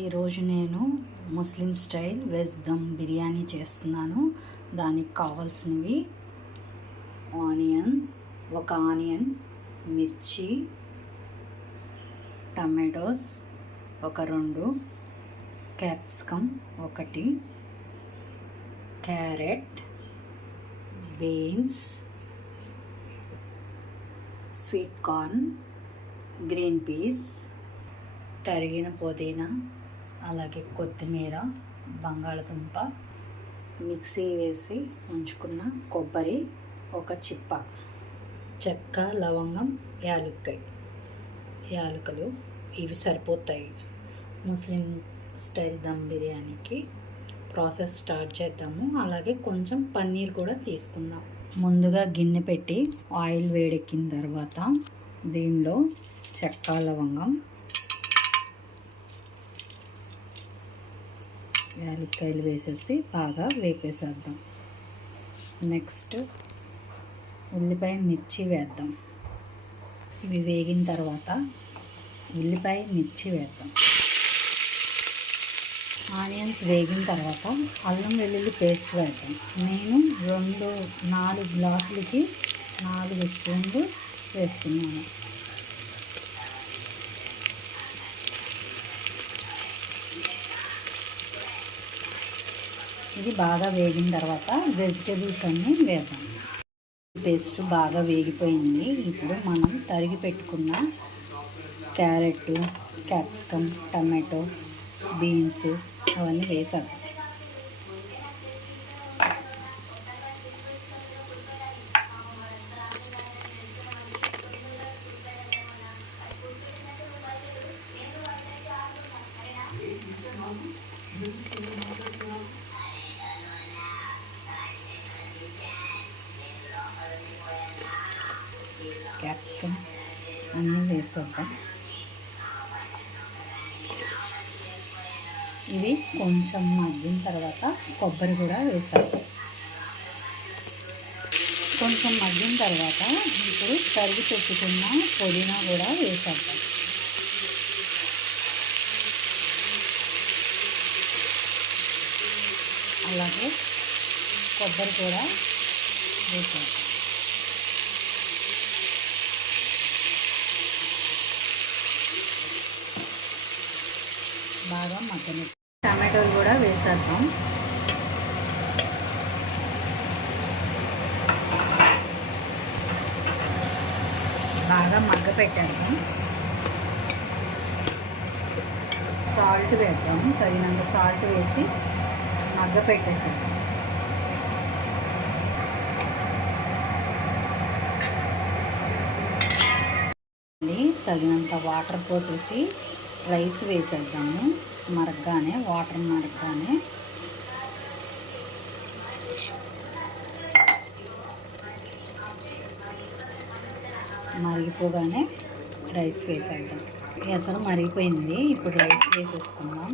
ఈరోజు నేను ముస్లిం style veg dum biryani చేస్తున్నాను. దానికి కావాల్సినవి ఆనియన్స్, ఒక ఆనియన్, మిర్చి, టమాటోస్ ఒక 2, capsicum 1, carrot, beans, sweet corn, green peas, తరిగిన పుదీనా, అలాగే కొత్తిమీర, బంగాళదుంప, మిక్సీ వేసి ఉంచుకున్న కొబ్బరి, ఒక చిప్ప, చెక్క, లవంగం, యాలకులు ఇవి సరిపోతాయి ముస్లిం స్టైల్ దమ్ బిర్యానీకి. ప్రాసెస్ స్టార్ట్ చేద్దాము. అలాగే కొంచెం పన్నీర్ కూడా తీసుకుందాం. ముందుగా గిన్నె పెట్టి ఆయిల్ వేడెక్కిన తర్వాత దీనిలో చెక్క, లవంగం, యాలక్కాయలు వేసేసి బాగా వేపేసేద్దాం. నెక్స్ట్ ఉల్లిపాయ, మిర్చి వేద్దాం. ఇవి వేగిన తర్వాత ఉల్లిపాయ, మిర్చి వేద్దాం. ఆనియన్స్ వేగిన తర్వాత అల్లం వెల్లుల్లి పేస్ట్ వేద్దాం. నేను 4 గ్లాసులకి 4 స్పూన్లు వేస్తున్నాను. ఇది బాగా వేగిన తర్వాత వెజిటేబుల్స్ అన్నీ వేద్దాం. పేస్ట్ బాగా వేగిపోయింది. ఇప్పుడు మనం తరిగి పెట్టుకున్న క్యారెట్, క్యాప్సికమ్, టమాటో, బీన్స్ అవన్నీ వేసాం. క్యాప్సికమ్ అన్నీ వేసేద్దాం. ఇవి కొంచెం మగ్గిన తర్వాత కొబ్బరి కూడా వేసేద్దాం. కొంచెం మగ్గిన తర్వాత ఇప్పుడు తరిగి పెట్టుకున్న పుదీనా కూడా వేసేద్దాం. అలాగే కొబ్బరి కూడా వేసేద్దాం. బాగా మగ్గని టమాటోలు కూడా వేసేద్దాం. బాగా మగ్గ పెట్టేద్దాం. సాల్ట్ వేద్దాం. తగినంత సాల్ట్ వేసి మగ్గ పెట్టేసేద్దాం. తగినంత వాటర్ పోసేసి రైస్ వేసేద్దాము. వాటర్ మరగగానే మరిగిపోగానే రైస్ వేసేద్దాం. అసలు మరిగిపోయింది. ఇప్పుడు రైస్ వేసేసుకుందాం.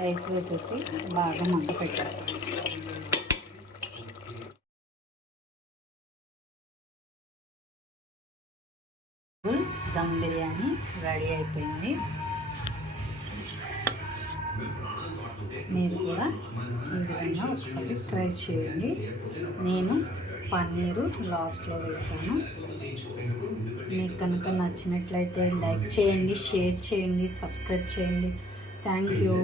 రైస్ వేసేసి బాగా మగ్గ పెట్టాలి. దమ్ బిర్యానీ రెడీ అయిపోయింది. మీరు కూడా ఈ విధంగా ఒకసారి ట్రై చేయండి. నేను పన్నీరు లాస్ట్లో వేసాను. మీకు కనుక నచ్చినట్లయితే లైక్ చేయండి, షేర్ చేయండి, సబ్స్క్రైబ్ చేయండి. Thank you.